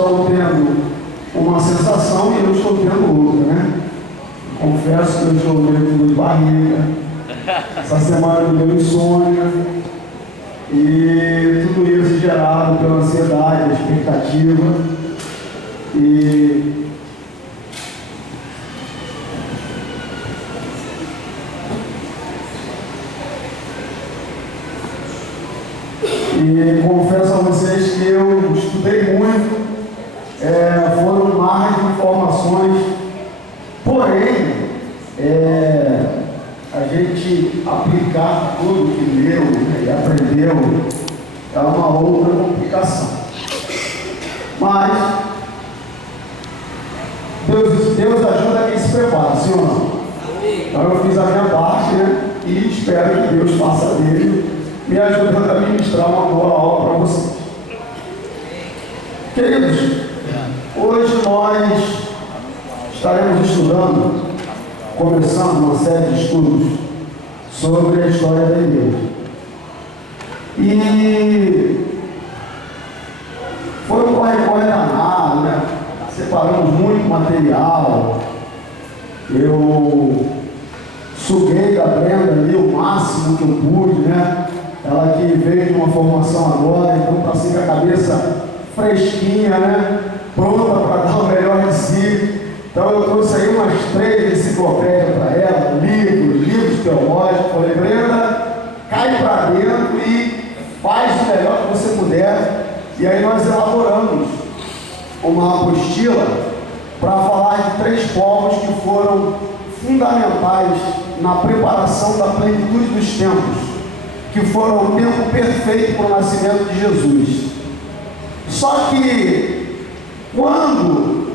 estão tendo uma sensação e eu estou tendo outra, né? Confesso que eu estou meio com dor de barriga, essa semana me deu insônia, e tudo isso gerado pela ansiedade, expectativa, e confesso a vocês que eu estudei muito, foram mais informações, porém, a gente aplicar tudo que leu, né, e aprendeu é uma outra complicação. Mas Deus ajuda quem se prepara, sim ou não? Então eu fiz a minha parte, né, e espero que Deus faça dele, me ajudando a ministrar uma boa aula para vocês. Queridos, hoje nós estaremos estudando, começando uma série de estudos sobre a história da igreja. E foi um corre-corre danado, né? Separamos muito material. Eu suguei da Brenda ali o máximo que eu pude, né? Ela que veio de uma formação agora, então está assim com a cabeça fresquinha, né? Pronta para dar o melhor de si. Então eu trouxe aí umas 3 enciclopédias para ela, livros teológicos. Falei, Brenda, cai para dentro e faz o melhor que você puder. E aí nós elaboramos uma apostila para falar de 3 povos que foram fundamentais na preparação da plenitude dos tempos, que foram o tempo perfeito para o nascimento de Jesus. Só que, quando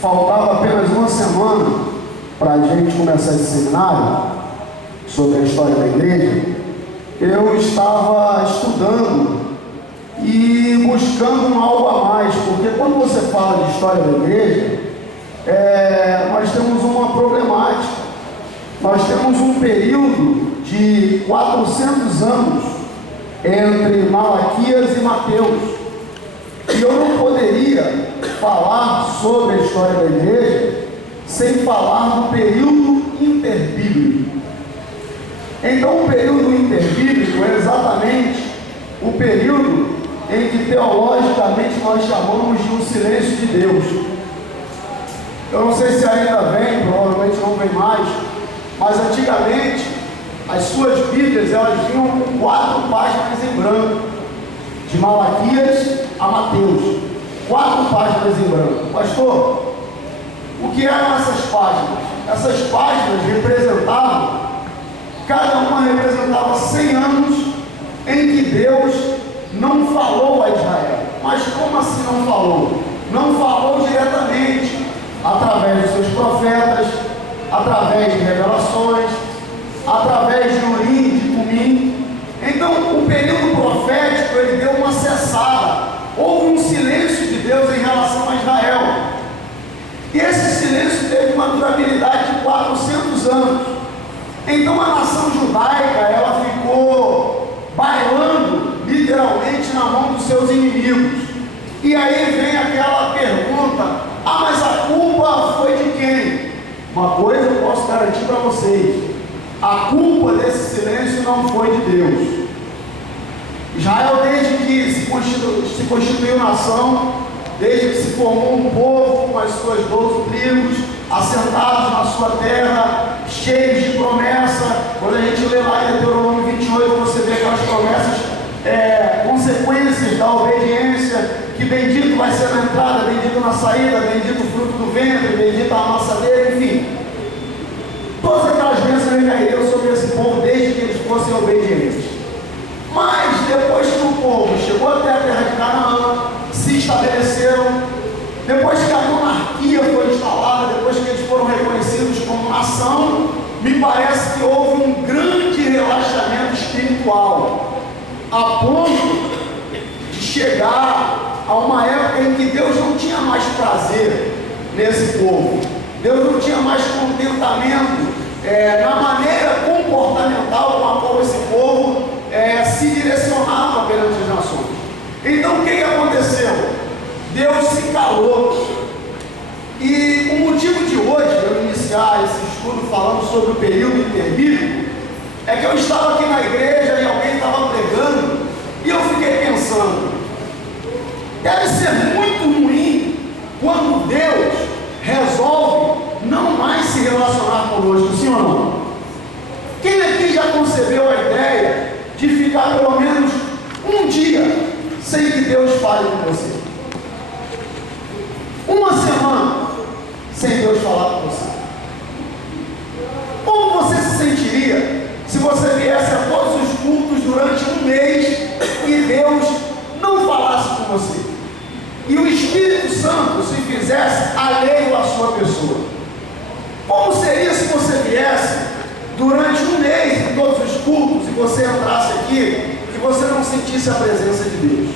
faltava apenas uma semana para a gente começar esse seminário sobre a história da igreja, eu estava estudando e buscando algo a mais, porque quando você fala de história da igreja, nós temos uma problemática. Nós temos um período de 400 anos entre Malaquias e Mateus. E eu não poderia falar sobre a história da igreja sem falar do período interbíblico. Então, o período interbíblico é exatamente o período em que teologicamente nós chamamos de um silêncio de Deus. Eu não sei se ainda vem, provavelmente não vem mais, mas antigamente as suas Bíblias elas vinham com 4 páginas em branco, de Malaquias a Mateus, 4 páginas em branco. Pastor, o que eram essas páginas? Essas páginas representavam, cada uma representava 100 anos em que Deus não falou a Israel. Mas como assim não falou? Não falou diretamente, através dos seus profetas, através de revelações, através de Urim e de Tumim. Então, o período profético, ele deu uma cessada. Houve um silêncio de Deus em relação a Israel. E esse silêncio teve uma durabilidade de 400 anos. Então, a nação judaica, ela ficou bailando, literalmente, na mão dos seus inimigos. E aí vem aquela pergunta: mas a culpa foi de quem? Uma coisa eu posso garantir para vocês: a culpa desse silêncio não foi de Deus. Israel, desde que se constituiu nação, desde que se formou um povo com as suas 12 tribos, assentados na sua terra, cheios de promessa. Quando a gente lê lá em Deuteronômio 28, você vê aquelas promessas, consequências da obediência, que bendito vai ser na entrada, bendito na saída, bendito o fruto do ventre, bendita a amassadeira, enfim. Todas aquelas bênçãos recaíram sobre esse povo desde que eles fossem obedientes. Mas depois que o povo chegou até a terra de Canaã, se estabeleceram, depois que a monarquia foi instalada, depois que eles foram reconhecidos como nação, me parece que houve um grande relaxamento espiritual, a ponto de chegar a uma época em que Deus não tinha mais prazer nesse povo. Deus não tinha mais contentamento na maneira comportamental com a qual esse povo se direcionava perante as nações. Então o que aconteceu? Deus se parou. E o motivo de hoje, eu iniciar esse estudo falando sobre o período interbíblico, é que eu estava aqui na igreja e alguém estava pregando, e eu fiquei pensando, deve ser muito ruim quando Deus resolve não mais se relacionar conosco, sim ou não? Quem aqui já concebeu a ideia de ficar pelo menos um dia sem que Deus fale com você? Uma semana sem Deus falar com você? Como você se sentiria se você viesse a todos os cultos durante um mês e Deus não falasse com você? E o Espírito Santo se fizesse alheio à sua pessoa? Como seria se você viesse durante um mês em todos os cultos e você entrasse aqui e você não sentisse a presença de Deus?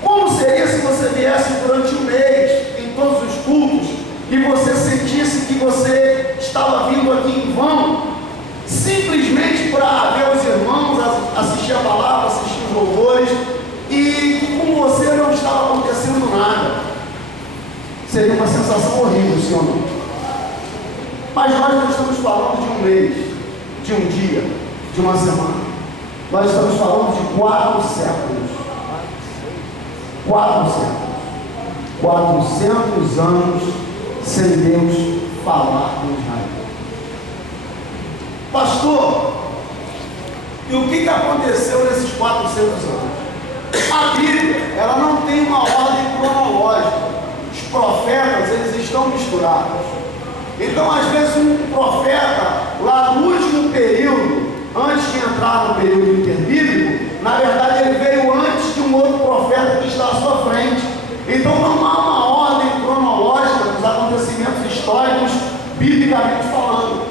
Como seria se você viesse durante um mês em todos os cultos e você sentisse que você estava vindo aqui em vão, simplesmente para ver os irmãos, assistir a palavra, assistir os louvores, e com você não estava acontecendo nada? Seria uma sensação horrível, sim ou não? Mas nós não estamos falando de um mês, de um dia, de uma semana. Nós estamos falando de 4 séculos. 4 séculos. 400 anos sem Deus falar com Israel. Pastor, e o que aconteceu nesses 400 anos? A Bíblia, ela não tem uma ordem cronológica. Os profetas, eles estão misturados. Então, às vezes, um profeta, lá no último período, antes de entrar no período interbíblico, na verdade, ele veio antes de um outro profeta que está à sua frente. Então, não há uma ordem cronológica dos acontecimentos históricos, biblicamente falando.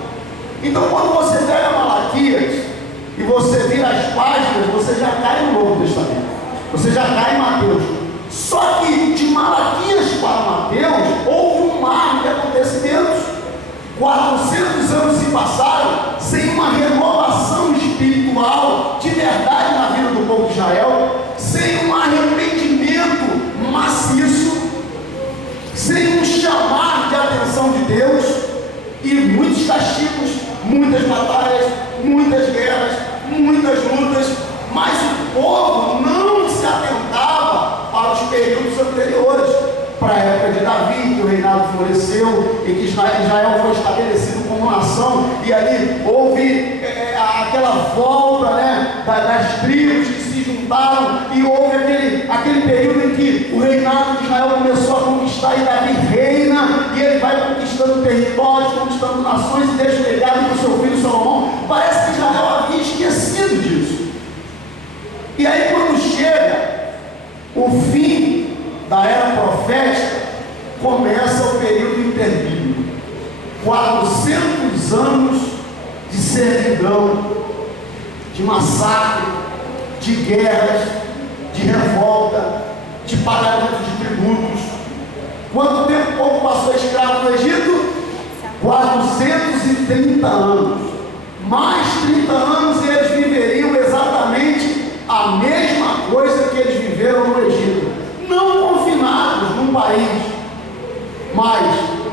Então, quando você pega Malaquias e você vira as páginas, você já cai no Novo Testamento. Você já cai em Mateus. Só que de Malaquias para Mateus, houve um mar de acontecimentos. 400 anos se passaram sem uma renovação espiritual de verdade na vida do povo de Israel, sem um arrependimento maciço, sem um chamar de atenção de Deus, e muitos castigos, muitas batalhas, muitas guerras, muitas lutas, mas o povo não se atentava para os períodos anteriores, para a época de Davi, que o reinado floresceu e que Israel foi estabelecido como nação, e ali houve aquela volta, né, das tribos que se juntaram, e houve aquele período em que o reinado de Israel começou a conquistar, e Davi reina, e ele vai conquistando territórios, conquistando nações, e deixa o legado para o seu filho Salomão. Parece que Israel havia esquecido disso. E aí, quando chega o fim da era profética, começa o período interbíblico. 400 anos de servidão, de massacre, de guerras, de revolta, de pagamento de tributos. Quanto tempo o povo passou escravo no Egito? 430 anos. Mais 30 anos e eles viveriam exatamente a mesma coisa que eles viveram no Egito. Não confinados num país, mas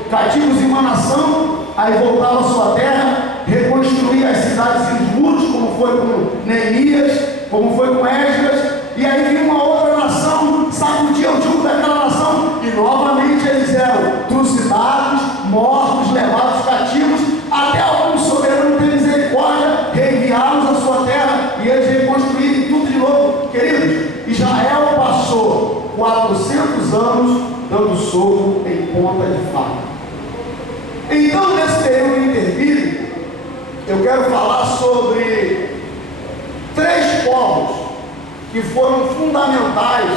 cativos em uma nação, aí voltavam à sua terra, reconstruíam as cidades e os muros, como foi com Neemias, como foi com Esdras, e aí vinha uma outra nação, sacudia o jugo daquela nação, e novamente eles eram trucidados, mortos, levados cativos, até algum soberano ter misericórdia, reenviá-los à sua terra, e eles reconstruírem tudo de novo. Queridos, Israel passou 400 anos dando soco em ponta de faca. Então, nesse período interbíblico, eu quero falar sobre 3 povos que foram fundamentais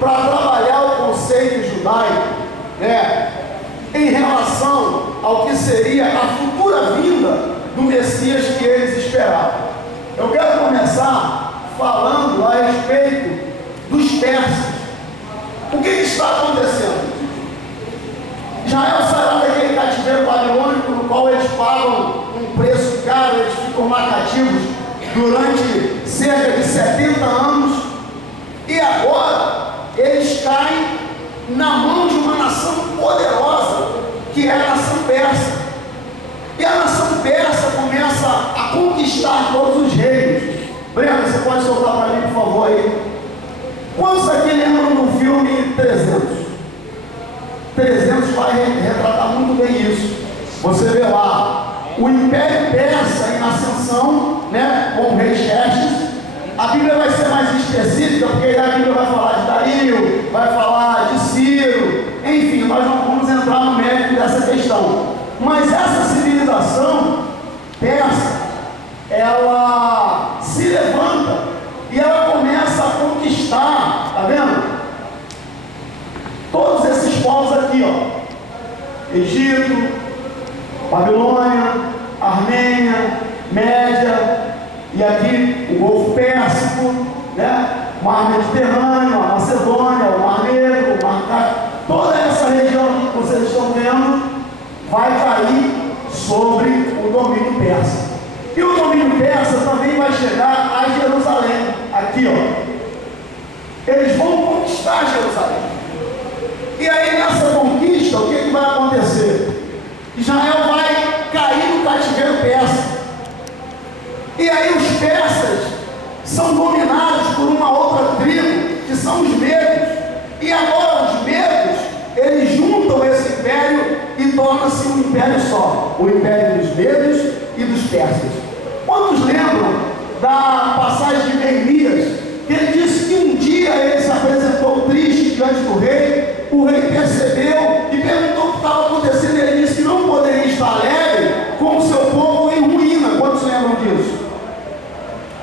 para trabalhar o conceito judaico, né, em relação ao que seria a futura vinda do Messias que eles esperavam. Eu quero começar falando a respeito dos persas. O que está acontecendo? Israel sai daquele cativeiro babilônico, no qual eles pagam um preço caro, eles ficam lá cativos durante cerca de 70 anos, e agora eles caem na mão de uma nação poderosa, que é a nação persa. E a nação persa começa a conquistar todos os reinos. Breno, você pode soltar para mim, por favor, aí? Quantos aqui lembram do filme 300? 300 vai retratar muito bem isso. Você vê lá o Império Persa em ascensão, né, com o rei Xerxes. A Bíblia vai ser mais específica, porque aí a Bíblia vai falar de Dario, vai falar de Ciro, enfim, nós não vamos entrar no mérito dessa questão. Mas essa civilização persa, ela se levanta e ela começa a conquistar, tá vendo? Todos esses povos aqui, ó: Egito, Babilônia, Armênia, Média, e aqui o Golfo Pérsico, né? Mar Mediterrâneo, a Macedônia, o Mar Negro, o Mar Cáspio, toda essa região que vocês estão vendo vai cair sobre o domínio persa. E o domínio persa também vai chegar a Jerusalém. Aqui, ó, eles vão conquistar Jerusalém. E aí nessa conquista, o que vai acontecer? Israel vai cair no cativeiro persa. E aí os persas são dominados por uma outra tribo, que são os medos. E agora os medos, eles juntam esse império e torna-se um império só, o império dos medos e dos persas. Quantos lembram da passagem de Neemias, que ele disse que um dia ele se apresentou triste diante do rei, o rei percebeu e perguntou o que estava acontecendo, e ele disse que não poderia estar alegre com o seu povo em ruína. Quantos lembram disso?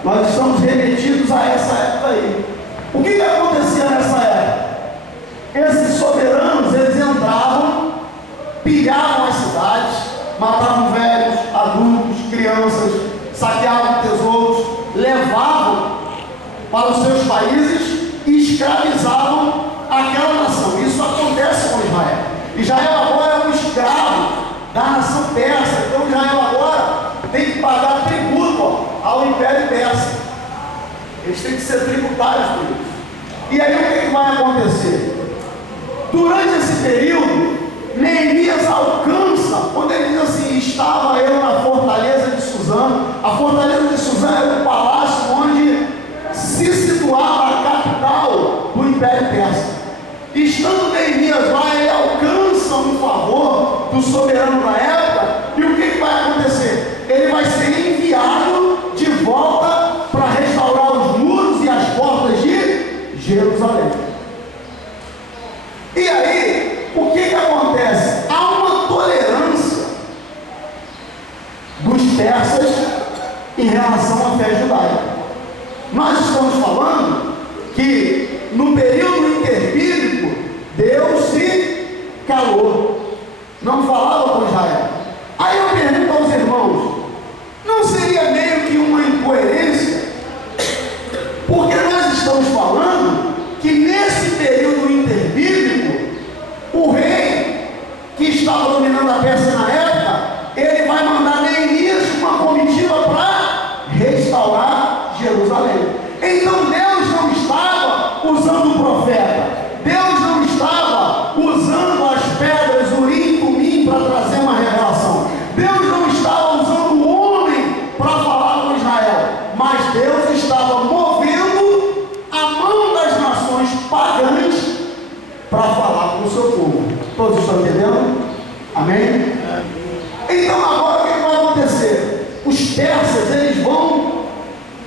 Nós estamos remetidos a essa época aí. O que acontecia nessa época? Esses soberanos, eles entravam, pilhavam as cidades, matavam velhos, adultos, crianças, saqueavam tesouros, levavam para os seus países e escravizavam aquela nação. Isso acontece com Israel. Israel agora é um escravo da nação persa. Então Israel agora tem que pagar tributo ao Império Persa. Eles têm que ser tributários por isso. E aí o que vai acontecer? Durante esse período, Neemias alcança, quando ele diz assim: estava eu na fortaleza de Suzã. A fortaleza de Suzã era o palácio onde se situava a capital do Império Persa. E estando Neemias lá, ele alcança um favor do soberano da época. E o que vai acontecer? Ele vai ser enviado de volta para restaurar os muros e as portas de Jerusalém. E aí, o que acontece? Há uma tolerância dos persas em relação à fé judaica. Nós estamos falando que no período interbíblico Deus se calou, não falava com Israel. Aí eu pergunto aos irmãos: não seria meio que uma incoerência? Porque nós estamos falando que nesse período interbíblico, o rei que estava dominando a Pérsia na época, ele vai mandar Neemias uma comitiva para restaurar Jerusalém. Então Deus não estava usando o profeta, Deus não estava usando as pedras, Urim e Tumim, para trazer uma revelação. Deus não estava usando o homem para falar com Israel, mas Deus estava movendo a mão das nações pagãs para falar com o seu povo. Todos estão entendendo? Amém? Então agora o que vai acontecer? Os persas, eles vão,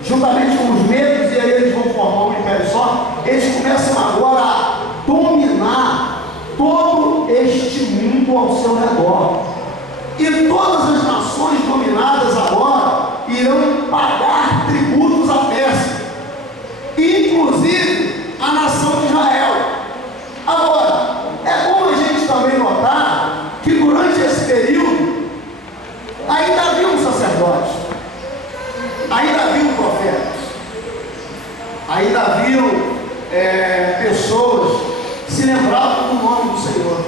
juntamente com os medos, e aí eles vão formar um império só. Eles começam agora a dominar todo este mundo ao seu redor. E todas as nações dominadas agora irão pagar tributos à Pérsia, inclusive a nação de Israel. Agora, é bom a gente também notar que durante esse período ainda haviam sacerdotes, ainda haviam profetas, ainda haviam pessoas que se lembravam do nome do Senhor.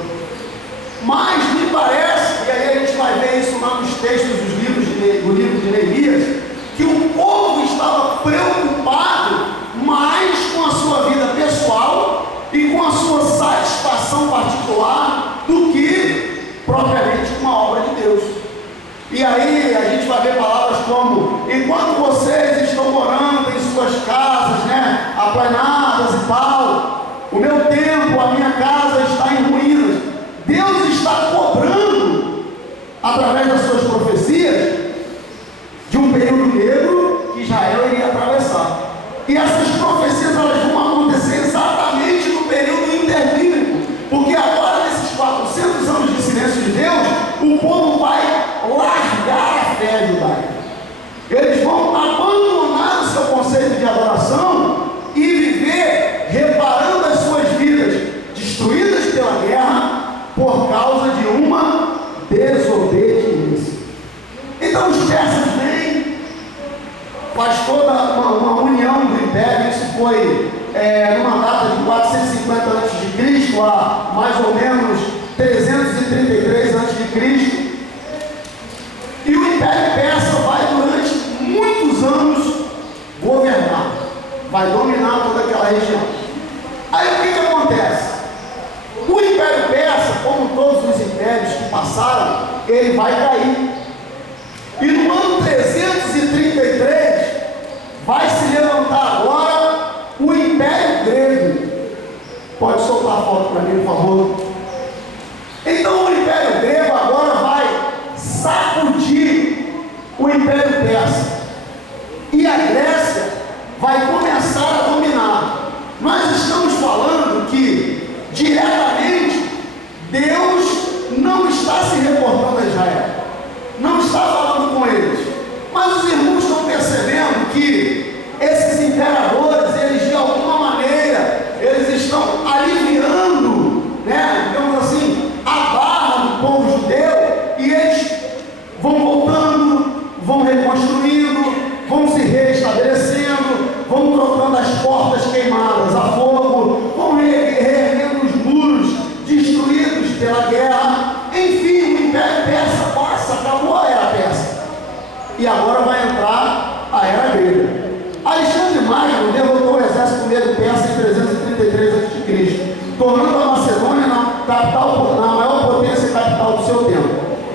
Mas me parece, e aí a gente vai ver isso lá nos textos do livro de Neemias, que o povo estava preocupado mais com a sua vida pessoal e com a sua satisfação particular templo, a minha casa está em ruínas. Deus está cobrando, através das suas profecias, de um período negro que Israel iria atravessar. E essas profecias elas vão acontecer exatamente no período interbíblico, porque agora, nesses 400 anos de silêncio de Deus, o povo vai largar a fé judaica. Eles vão abandonar o seu conceito de adoração e viver reparando as suas vidas destruídas pela guerra por causa de uma desobediência. Então os persas vêm, faz toda uma união do império. Isso foi numa data de 450 a.C., a mais ou menos 333 a.C., e o Império Persa vai durante muitos anos governar, vai dominar toda aquela região. Aí o que acontece? O Império Persa, como todos os impérios que passaram, ele vai cair. E no ano 333 vai se levantar agora o Império Grego. Pode soltar a foto para mim, por favor. Então o Império Grego agora vai sacudir o Império Persa. E a Grécia vai começar a dominar. Nós estamos falando que, diretamente, Deus não está se reportando a Israel, não está falando com eles, mas os irmãos estão percebendo que esses imperadores, eles de alguma maneira, eles estão aliviando, digamos assim, a barra do povo judeu, e eles vão voltando, vão reconstruindo, vão se reestabelecendo, vão trocando as portas queimadas a fogo, vão reerguendo os muros destruídos pela guerra. Enfim, o Império Persa passa, acabou a Era Persa, e agora vai entrar a Era Grega. Alexandre Magno derrotou o exército grego persa em 333 a.C., tornando a Macedônia na maior potência e capital do seu tempo.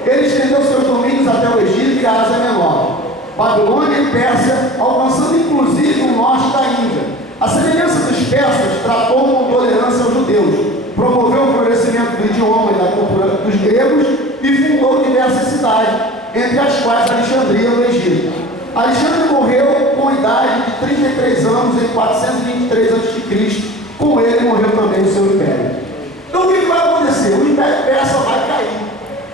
Ele estendeu seus domínios até o Egito e a Ásia Menor, Babilônia e Pérsia, alcançando inclusive o norte da Índia. A semelhança dos persas, tratou com tolerância aos judeus, promoveu o florescimento do idioma e da cultura dos gregos e fundou diversas cidades, entre as quais Alexandria, no Egito. Alexandre morreu com a idade de 33 anos em 423 a.C. Com ele morreu também o seu império. Então o que vai acontecer? O Império Persa vai cair.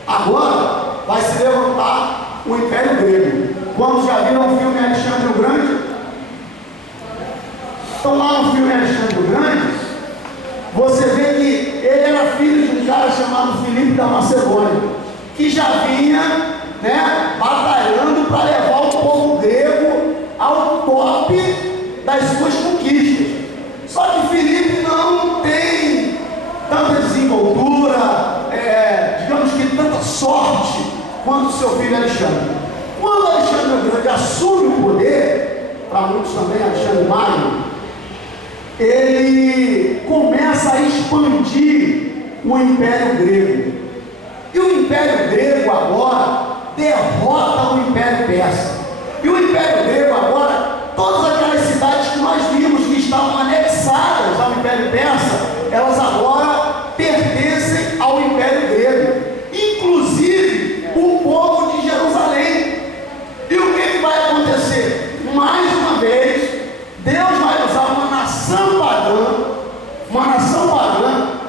Agora vai se levantar o Império Grego. Quando já viram o filme Alexandre o Grande? Então lá no filme Alexandre o Grande, você vê que ele era filho de um cara chamado Filipe da Macedônia, que já vinha batalhando para levar o povo grego ao top das suas conquistas. Só que Filipe não tem tanta desenvoltura, digamos que tanta sorte quanto seu filho Alexandre. Quando Alexandre o Grande assume o poder, para muitos também Alexandre Magno, ele começa a expandir o Império Grego. E o Império Grego agora derrota o Império Persa. E o Império Grego agora, todas aquelas cidades que nós vimos que estavam anexadas ao Império Persa, elas agora pertencem ao Império Grego, inclusive o povo de Jerusalém. E o que vai acontecer? Mais uma vez, Deus vai usar uma nação pagã,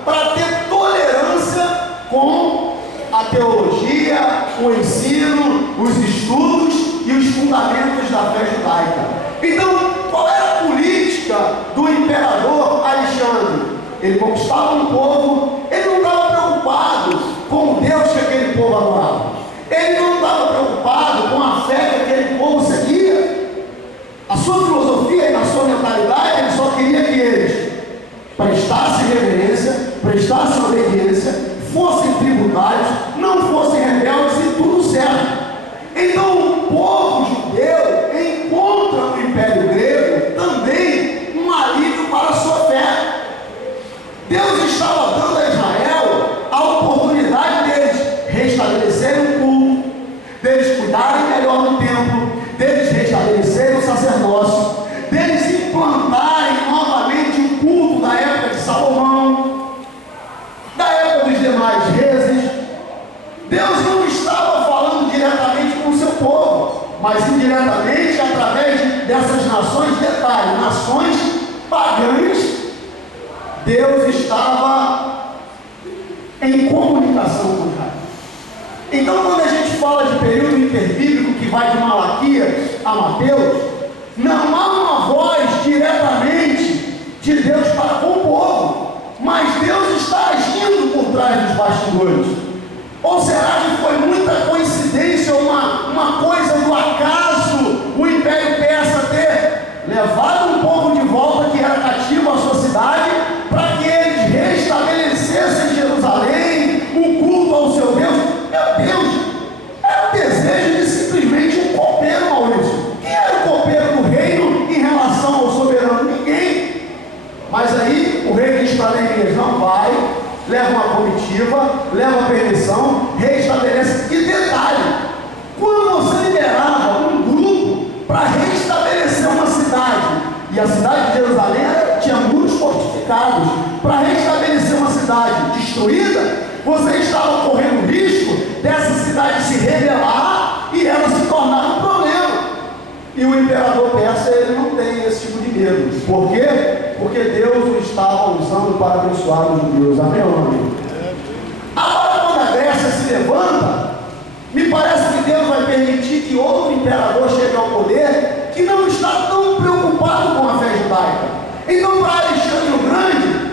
para ter tolerância com a teologia, o ensino, os estudos e os fundamentos da fé judaica. Então, qual era a política do imperador Alexandre? Ele conquistava um povo, ele não estava preocupado com o Deus que aquele povo adorava, ele não estava preocupado com a fé que aquele povo seguia. A sua filosofia e na sua mentalidade, ele só queria que eles prestassem reverência, prestassem obediência, fossem tributários, não fossem rebeldes e tudo certo. Então o povo judeu encontra no Império Grego também um alívio para a sua fé. Deus estava dando a Israel a oportunidade deles restabelecerem o culto, deles cuidarem melhor do templo, deles restabelecerem o sacerdócio, deles implantarem novamente o culto da época de Salomão, diretamente através dessas nações, detalhe, nações pagãs. Deus estava em comunicação com Israel. Então, quando a gente fala de período interbíblico que vai de Malaquias a Mateus, não há uma voz diretamente de Deus para com o povo, mas Deus está agindo por trás dos bastidores. Ou será que foi muita coincidência, uma coisa do acaso, o Império Persa ter levado um povo de volta que era cativo à sua cidade, para que eles restabelecessem Jerusalém, o culto ao seu Deus? Meu Deus, era o desejo de simplesmente um copeiro, Maurício. Quem era o copeiro do reino em relação ao soberano? Ninguém. Mas aí o rei diz para Neemias: não vai, leva uma comitiva, leva a permissão, reestabelece. E detalhe, quando você liberava um grupo para restabelecer uma cidade, e a cidade de Jerusalém tinha muros fortificados, para restabelecer uma cidade destruída, você estava correndo risco dessa cidade se rebelar e ela se tornar um problema. E o imperador persa, ele não tem esse tipo de medo. Por quê? Porque Deus o estava usando para abençoar os judeus. Amém ou não, amigo? Agora, quando a Grécia se levanta, me parece que Deus vai permitir que outro imperador chegue ao poder que não está tão preocupado com a fé judaica. Então, para Alexandre o Grande,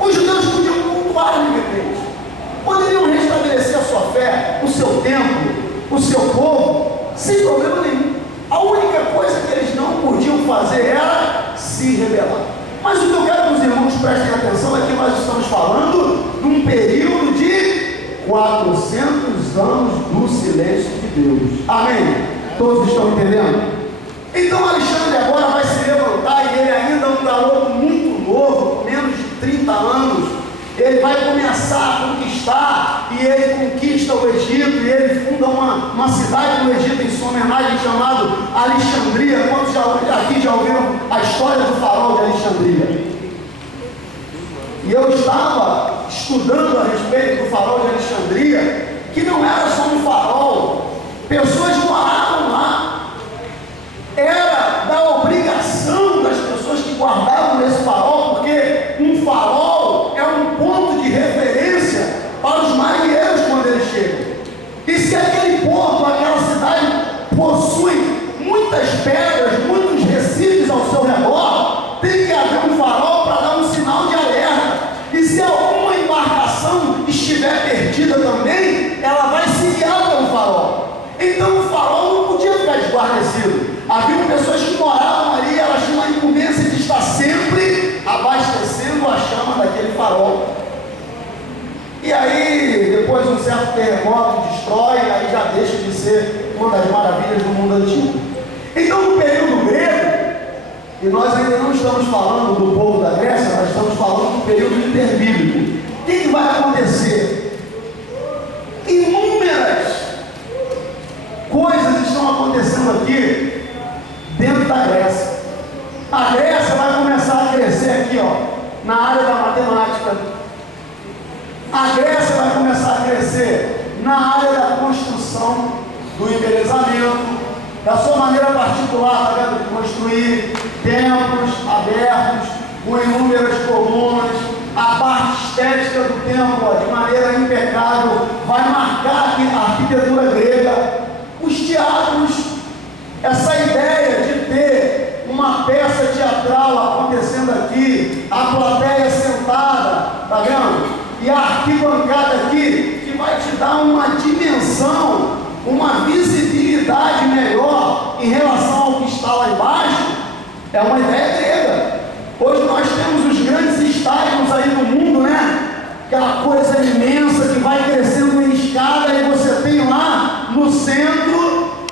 os judeus podiam cultuar o independente, poderiam restabelecer a sua fé, o seu templo, o seu povo, sem problema nenhum. A única coisa que eles não podiam fazer era se rebelar. Mas o que eu quero que os irmãos prestem atenção é que nós estamos falando de um período de 400 anos do silêncio de Deus. Amém? Todos estão entendendo? Então Alexandre agora vai se levantar, e ele ainda é um garoto muito novo, com menos de 30 anos. Ele vai começar a conquistar, e ele conquista o Egito, e ele funda uma cidade no Egito em sua homenagem, chamada Alexandria. Quantos aqui já ouviram a história do farol de Alexandria? E eu estava estudando a respeito do farol de Alexandria, que não era só um farol, pessoas moravam lá. Era da obrigação das pessoas que guardavam esse farol, porque um farol é um ponto de referência para os marinheiros quando eles chegam. E se aquele porto, aquela cidade possui muitas pedras, muitos recifes ao seu redor, tem que haver um farol para dar um sinal de alerta. E se alguma embarcação estiver perdida também, ela vai se guiar pelo farol. Então o farol não podia ficar desguarnecido. Havia pessoas que moravam ali, elas tinham a incumbência de estar sempre abastecendo a chama daquele farol. E aí, depois de um certo terremoto, destrói, aí já deixa de ser uma das maravilhas do mundo antigo. Então, no período grego, e nós ainda não estamos falando do povo da Grécia, nós estamos falando do período interbíblico. O que vai acontecer? Inúmeras coisas estão acontecendo aqui dentro da Grécia. A Grécia vai começar a crescer aqui, na área da matemática. A Grécia vai começar a crescer na área da construção, do embelezamento, da sua maneira particular, tá vendo? De construir templos abertos, com inúmeras colunas. A parte estética do templo, de maneira impecável, vai marcar aqui a arquitetura grega. Os teatros, essa ideia de ter uma peça teatral acontecendo aqui, a plateia sentada, tá vendo? E a arquibancada aqui, que vai te dar uma dimensão, uma visibilidade melhor em relação ao que está lá embaixo, é uma ideia grega. Hoje nós temos os grandes estádios aí no mundo, né? Aquela coisa imensa que vai crescendo em escada, e você tem lá no centro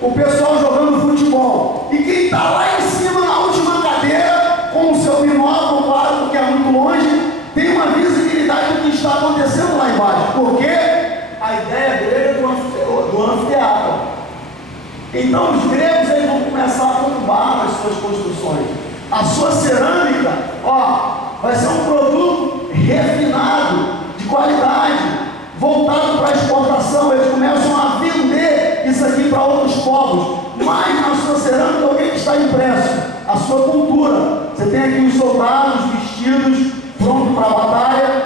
o pessoal jogando futebol. E quem está lá em cima, na última cadeira, com o seu binóculo, claro, porque é muito longe, tem uma visibilidade do que está acontecendo lá embaixo. Porque a ideia grega do anfiteatro. Então os gregos eles vão começar a bombar as suas construções. A sua cerâmica, vai ser um produto refinado, de qualidade, voltado para a exportação. Eles começam a vender isso aqui para outros povos, mas na sua cerâmica o que está impresso? A sua cultura. Você tem aqui os soldados vestidos, prontos para a batalha,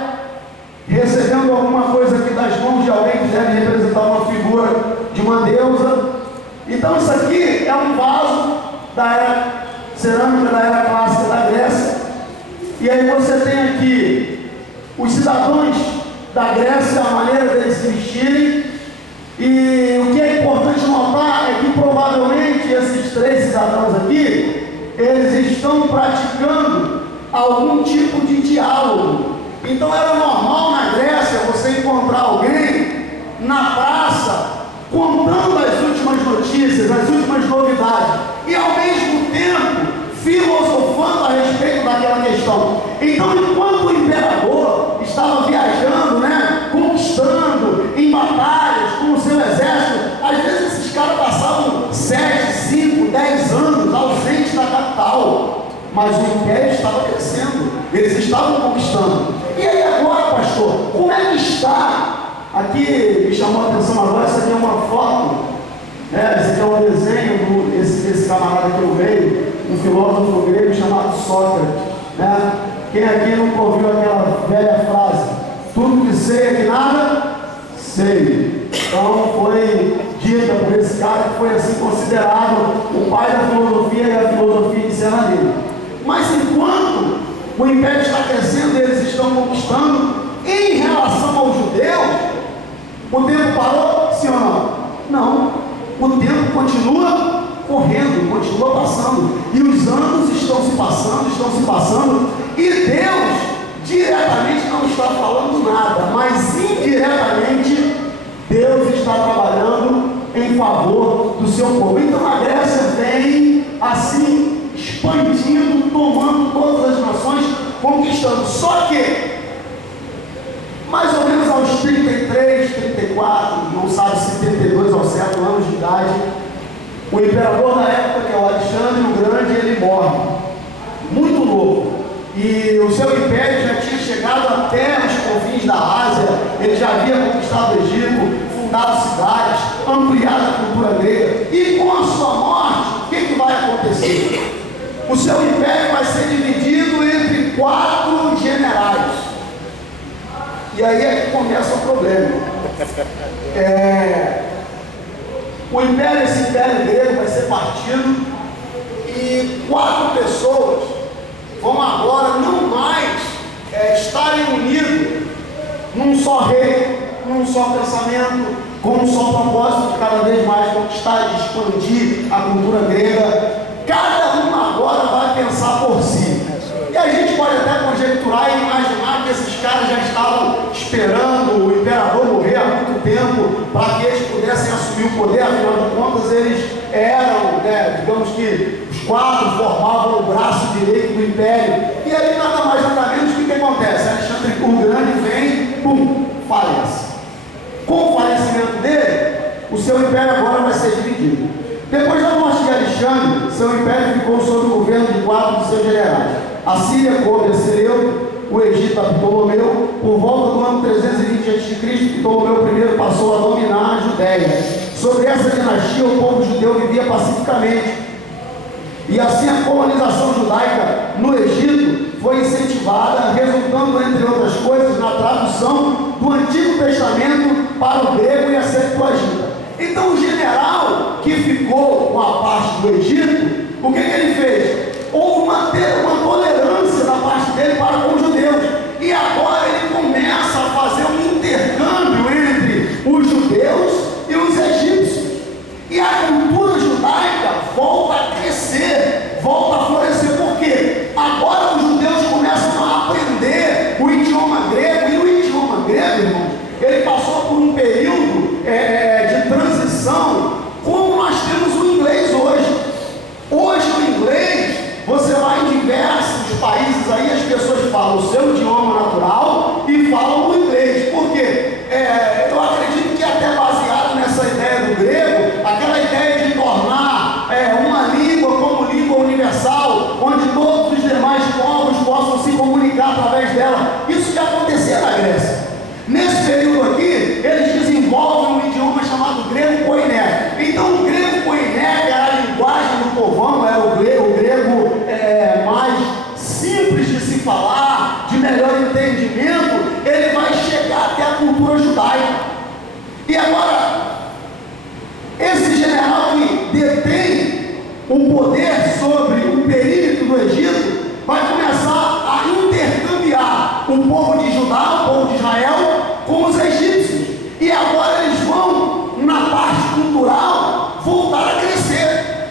recebendo alguma coisa aqui das mãos de alguém que deve representar uma figura de uma deusa. Então isso aqui é um vaso da era cerâmica, da era clássica da Grécia. E aí você tem aqui os cidadãos da Grécia, a maneira deles se vestirem. E o que é importante notar é que provavelmente esses 3 cidadãos aqui, eles estão praticando algum tipo de diálogo. Então era normal na Grécia você encontrar alguém na praça contando as últimas notícias, as últimas novidades, e ao mesmo tempo filosofando a respeito daquela questão. Então, enquanto o imperador estava viajando, conquistando em batalhas com o seu exército, às vezes esses caras passavam 7, 5, 10 anos ausentes da capital, mas o império estava crescendo, eles estavam conquistando. E aí agora, pastor, como é que está? Aqui me chamou a atenção agora, isso aqui é uma foto, esse aqui é um desenho desse camarada que eu veio, um filósofo grego chamado Sócrates, Quem aqui nunca ouviu aquela velha frase, tudo que sei é que nada sei? Então foi dita por esse cara que foi assim considerado o pai da filosofia e a filosofia ensina dele. Mas enquanto o império está crescendo, eles estão conquistando, em relação aos judeus, o tempo parou, sim ou não? Não, o tempo continua correndo, continua passando, e os anos estão se passando, e Deus diretamente não está falando nada, mas indiretamente Deus está trabalhando em favor do seu povo. Então a Grécia vem assim, expandindo, tomando todas as nações, conquistando. Só que mais ou menos aos 33, 34, não sabe se 32 ao certo anos de idade, o imperador da época, que é o Alexandre o Grande, ele morre, muito novo, e o seu império já tinha chegado até os confins da Ásia, ele já havia conquistado o Egito, fundado cidades, ampliado a cultura grega, e com a sua morte, o que vai acontecer? O seu império vai ser dividido entre 4 generais. E aí é que começa o problema. Esse império grego vai ser partido e 4 pessoas vão agora não mais estarem unidos num só rei, num só pensamento, com um só propósito de cada vez mais conquistar e expandir a cultura grega. Cada um agora vai pensar por si. E a gente pode até conjecturar e imaginar que esses caras já estavam esperando o imperador morrer há muito tempo para que eles pudessem assumir o poder. Afinal de contas, eles eram, digamos que os 4 formavam o braço direito do império. E aí nada mais nada menos, o que acontece? Alexandre o Grande vem, falece. Com o falecimento dele, o seu império agora vai ser dividido. Depois da morte de Alexandre, seu império ficou sob o governo de 4 de seus generais. A Síria coube a Seleuco, o Egito a Ptolomeu. Por volta do ano 320 a.C., Ptolomeu I passou a dominar a Judéia. Sobre essa dinastia, o povo judeu vivia pacificamente. E assim a colonização judaica no Egito foi incentivada, resultando, entre outras coisas, na tradução do Antigo Testamento para o grego e a Septuaginta. Então o general que ficou com a parte do Egito, o que ele fez? Houve uma tolerância da parte dele para com os judeus, e agora ele começa a fazer um intercâmbio entre os judeus e os egípcios, e a cultura judaica volta a crescer, volta a florescer. Por quê? Agora os judeus começam a aprender o idioma grego, e o idioma grego, irmãos, ele passou por um período de transição, como nós temos o inglês hoje. Hoje o inglês, você vai em diversos países aí, as pessoas falam o seu idioma natural e falam o inglês. Por quê? Eu acredito que até baseado nessa ideia do grego, aquela ideia de tornar uma língua como língua universal, onde todos os demais povos possam se comunicar através dela. Isso já acontecia na Grécia. Nesse período aqui, eles desenvolvem um idioma chamado grego koiné. entendimento, ele vai chegar até a cultura judaica. E agora, esse general que detém o poder sobre o perímetro do Egito, vai começar a intercambiar o povo de Judá, o povo de Israel, com os egípcios. E agora eles vão, na parte cultural, voltar a crescer.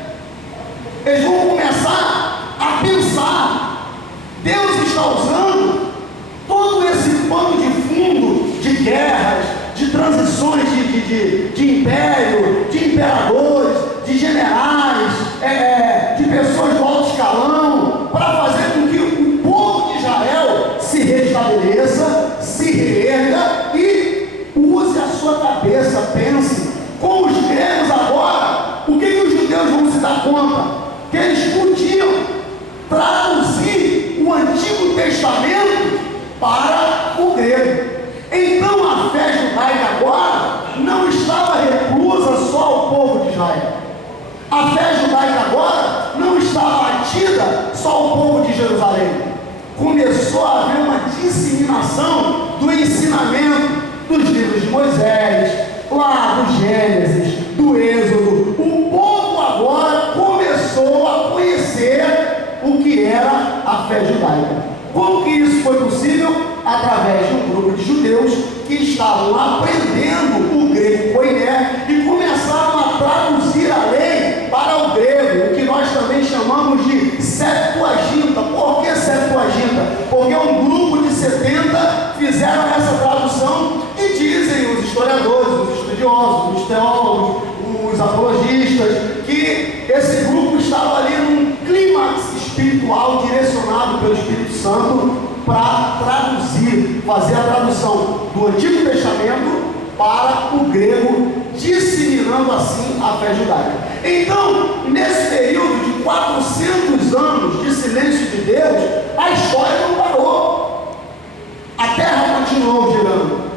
Eles vão começar a pensar. Deus está usando todo esse pano de fundo de guerras, de transições de império, de imperadores, de generais, de pessoas do alto escalão, para fazer com que o povo de Israel se restabeleça, se reerga e use a sua cabeça, pense. Com os gregos agora, o que os judeus vão se dar conta? Que eles podiam traduzir o Antigo Testamento para o grego. Então a fé judaica agora não estava reclusa só ao povo de Israel. A fé judaica agora não estava atida só ao povo de Jerusalém. Começou a haver uma disseminação do ensinamento dos livros de Moisés, lá do Gênesis, do Êxodo. O povo agora começou a conhecer o que era a fé judaica. Como que isso foi possível? Através de um grupo de judeus que estavam aprendendo o grego koiné e começaram a traduzir a lei para o grego, o que nós também chamamos de Septuaginta. Por que Septuaginta? Porque um grupo de 70 fizeram essa tradução e dizem os historiadores, os estudiosos, os teólogos, os apologistas, que esse grupo estava ali num clímax espiritual direcionado pelo Espírito Santo para traduzir, fazer a tradução do Antigo Testamento para o grego, disseminando assim a fé judaica. Então, nesse período de 400 anos de silêncio de Deus, a história não parou. A terra continuou girando.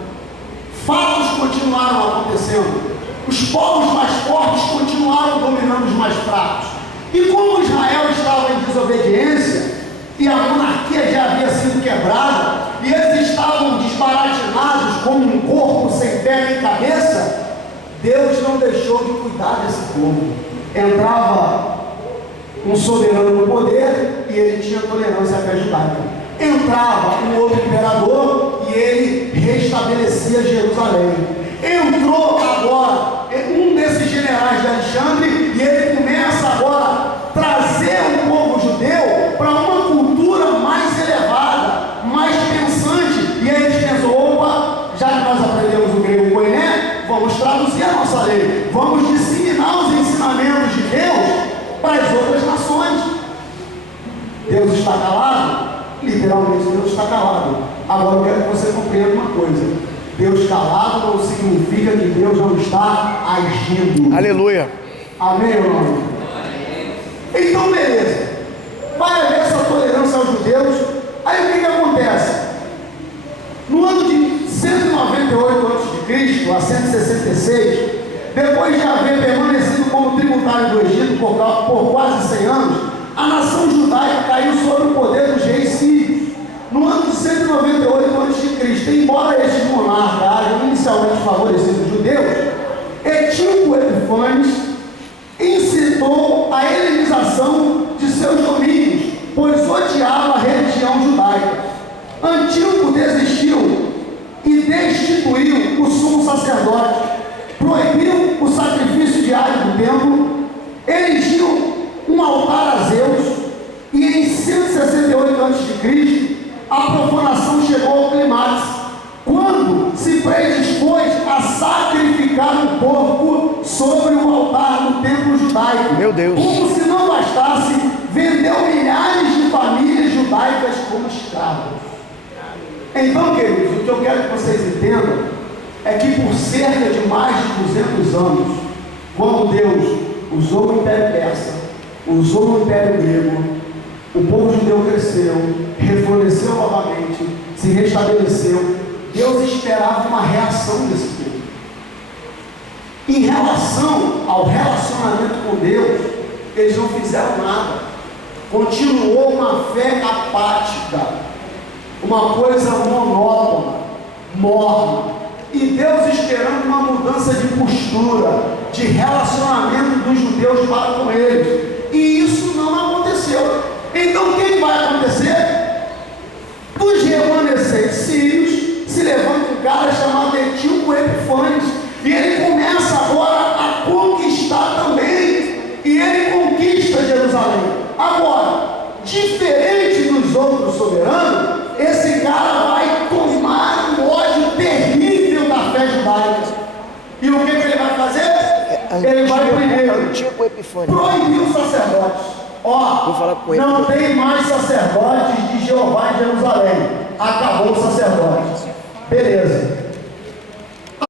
Fatos continuaram acontecendo. Os povos mais fortes continuaram dominando os mais fracos. E como Israel estava em desobediência, e a monarquia já havia sido quebrada, e eles estavam desbaratinados como um corpo sem pé nem cabeça, Deus não deixou de cuidar desse povo. Entrava um soberano no poder e ele tinha tolerância à fé judaica. Entrava um outro imperador e ele restabelecia Jerusalém. Entrou agora um desses generais de Alexandre e ele começa agora a trazer o povo judeu para uma cultura mais elevada, mais pensante. E aí eles pensam: opa, já que nós aprendemos o grego koiné, vamos traduzir a nossa lei, vamos disseminar os ensinamentos de Deus para as outras nações. Deus está calado? Literalmente Deus está calado. Agora eu quero que você compreenda uma coisa: Deus calado não significa que Deus não está agindo. Aleluia. Amém, irmão? Então, beleza. Vai haver essa tolerância aos judeus. Aí o que acontece? No ano de 198 a.C., a 166, depois de haver permanecido como tributário do Egito por quase 100 anos, a nação judaica caiu sob o poder dos reis sírios. No ano de 198 a.C., embora estes monarcas hajam inicialmente favorecido os judeus, Etíoco Epifanes incitou a helenização de seus domínios, pois odiava a religião judaica. Antíoco desistiu e destituiu o sumo sacerdote, proibiu o sacrifício diário do templo, erigiu um altar a Zeus, e em 168 a.C., a profanação chegou ao clímax, quando se predispôs a sacrificar um porco sobre o altar do templo judaico. Meu Deus! Como se não bastasse, vendeu milhares de famílias judaicas como escravos. Então, queridos, o que eu quero que vocês entendam é que por cerca de mais de 200 anos, quando Deus usou o Império Persa, usou o Império Grego, o povo judeu cresceu, refloresceu novamente, se restabeleceu. Deus esperava uma reação desse povo. Em relação ao relacionamento com Deus, eles não fizeram nada. Continuou uma fé apática. uma coisa monótona, morna, e Deus esperando uma mudança de postura, de relacionamento dos judeus para com eles, e isso não aconteceu. Então o que vai acontecer? Dos remanescentes sírios se levanta um cara chamado Antíoco Epifanes, e ele começa agora a conquistar também, e ele conquista Jerusalém. Agora, diferente dos outros soberanos, esse cara vai tomar um ódio terrível da fé judaica. E o que ele vai fazer? Ele vai primeiro proibir os sacerdotes. Ó, não tem mais sacerdotes de Jeová em Jerusalém. Acabou o sacerdote. Beleza.